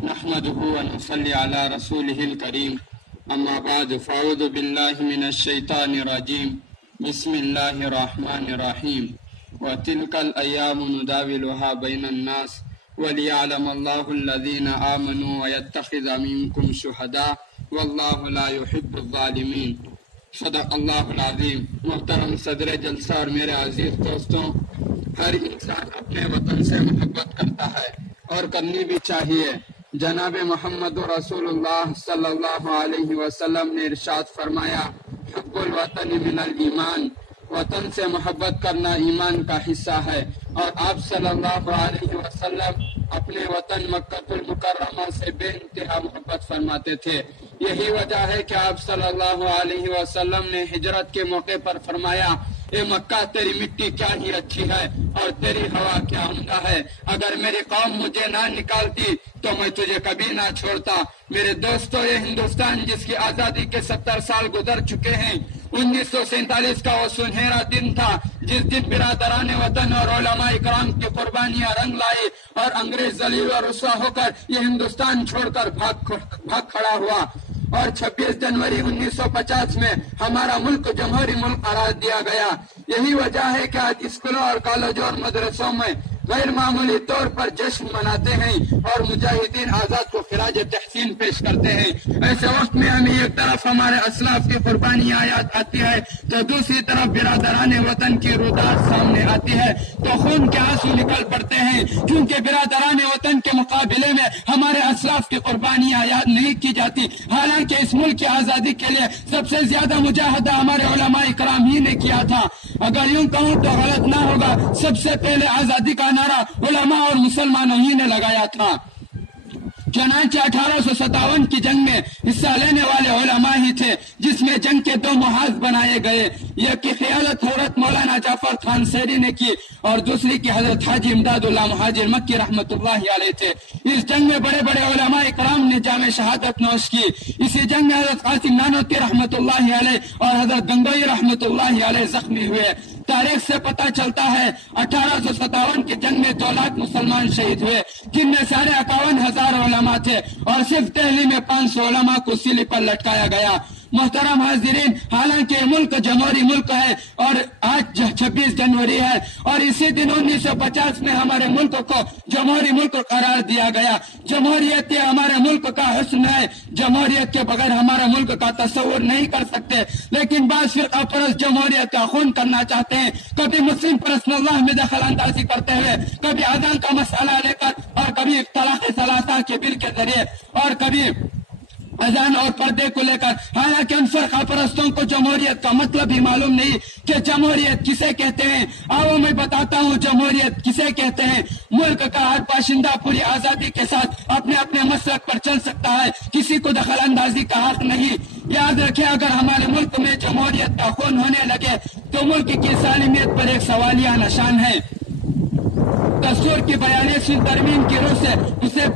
نحمده ونصلي على رسوله الكريم اما بعد فاعوذ بالله من الشيطان الرجيم بسم الله الرحمن الرحيم وتلك الايام نداولها بين الناس وليعلم الله الذين آمنوا ويتخذ منكم شهداء والله لا يحب الظالمين صدق اللہ العظیم۔ محترم صدر جلسہ اور میرے عزیز دوستوں، ہر انسان اپنے وطن سے محبت کرتا ہے اور کرنی بھی چاہیے۔ جناب محمد رسول اللہ صلی اللہ علیہ وسلم نے ارشاد فرمایا، حب الوطن من الایمان، وطن سے محبت کرنا ایمان کا حصہ ہے۔ اور آپ صلی اللہ علیہ وسلم اپنے وطن مکہ المکرمہ سے بے انتہا محبت فرماتے تھے۔ یہی وجہ ہے کہ آپ صلی اللہ علیہ وسلم نے ہجرت کے موقع پر فرمایا، اے مکہ تیری مٹی کیا ہی اچھی ہے اور تیری ہوا کیا عمدہ ہے، اگر میری قوم مجھے نہ نکالتی تو میں تجھے کبھی نہ چھوڑتا۔ میرے دوستو، یہ ہندوستان جس کی آزادی کے 70 سال گزر چکے ہیں، 1947 کا وہ سنہرا دن تھا جس دن برادران وطن اور علماء اکرام کی قربانیاں رنگ لائی اور انگریز ذلیل و رسوا ہو کر یہ ہندوستان چھوڑ کر بھاگ کھڑا ہوا۔ اور 26 جنوری 1950 میں ہمارا ملک جمہوری ملک قرار دیا گیا۔ یہی وجہ ہے کہ آج اسکولوں اور کالجوں اور مدرسوں میں غیر معمولی طور پر جشن مناتے ہیں اور مجاہدین آزاد کو خراج تحسین پیش کرتے ہیں۔ ایسے وقت میں ہمیں ایک طرف ہمارے اسلاف کی قربانیاں یاد آتی ہے تو دوسری طرف برادران وطن کی روداد سامنے آتی ہے تو خون کے آنسو نکل پڑتے ہیں، کیونکہ برادران وطن کے مقابلے میں ہمارے اسلاف کی قربانیاں یاد نہیں کی جاتی۔ حالانکہ اس ملک کی آزادی کے لیے سب سے زیادہ مجاہدہ ہمارے علماء کرام ہی نے کیا تھا۔ اگر یوں کہوں تو غلط نہ ہوگا، سب سے پہلے آزادی کا نعرہ علماء اور مسلمانوں ہی نے لگایا تھا۔ چنانچہ 1857 کی جنگ میں حصہ لینے والے علماء ہی تھے جس میں جنگ کے 2 محاذ بنائے گئے، ایک کی قیادت حضرت مولانا جعفر خان سیری نے کی اور دوسری کی حضرت حاجی امداد اللہ مہاجر مکی رحمت اللہ علیہ تھے۔ اس جنگ میں بڑے بڑے علماء کرام نے جام شہادت نوش کی۔ اسی جنگ میں حضرت قاسم نانوتی رحمت اللہ علیہ اور حضرت گنگوئی رحمت اللہ علیہ زخمی ہوئے۔ تاریخ سے پتہ چلتا ہے 1857 کی جنگ میں 2 لاکھ مسلمان شہید ہوئے، جن میں 51,000 علماء تھے اور صرف دہلی میں 500 علماء کو سیلی پر لٹکایا گیا۔ محترم حاضرین، حالانکہ ملک جمہوری ملک ہے اور آج 26 جنوری ہے اور اسی دن 1950 میں ہمارے ملک کو جمہوری ملک قرار دیا گیا۔ جمہوریت یہ ہمارے ملک کا حسن ہے، جمہوریت کے بغیر ہمارے ملک کا تصور نہیں کر سکتے، لیکن بعض فرقہ پرست جمہوریت کا خون کرنا چاہتے ہیں، کبھی مسلم پرسنل اللہ میں دخل اندازی کرتے ہوئے، کبھی اذان کا مسئلہ لے کر اور کبھی طلاق ثلاثہ کے بل کے ذریعے اور کبھی اذان اور پردے کو لے کر۔ حالانکہ ان فرقہ پرستوں کو جمہوریت کا مطلب ہی معلوم نہیں کہ جمہوریت کسے کہتے ہیں۔ آؤ میں بتاتا ہوں جمہوریت کسے کہتے ہیں۔ ملک کا ہر باشندہ پوری آزادی کے ساتھ اپنے اپنے مسلک پر چل سکتا ہے، کسی کو دخل اندازی کا حق نہیں۔ یاد رکھیں، اگر ہمارے ملک میں جمہوریت کا خون ہونے لگے تو ملک کی سالمیت پر ایک سوالیہ نشان ہے۔ دستور کی 42ویں ترمیم کی روح سے اسے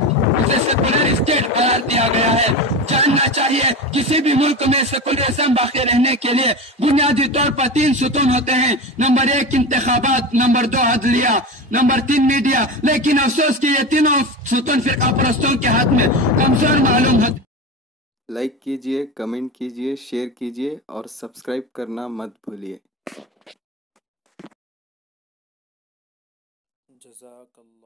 سیکولر اسٹیٹ قرار دیا گیا ہے۔ جاننا چاہیے کسی بھی ملک میں سیکولرزم باقی رہنے کے لیے بنیادی طور پر 3 ستون ہوتے ہیں۔ نمبر 1 انتخابات، نمبر 2 عدلیہ، نمبر 3 میڈیا۔ لیکن افسوس کہ یہ تینوں ستون فرقہ پرستوں کے ہاتھ میں کمزور معلوم ہوتے۔ لائک کیجئے، کمنٹ کیجئے، شیئر کیجئے اور سبسکرائب کرنا مت بھولیے۔ جزاک اللہ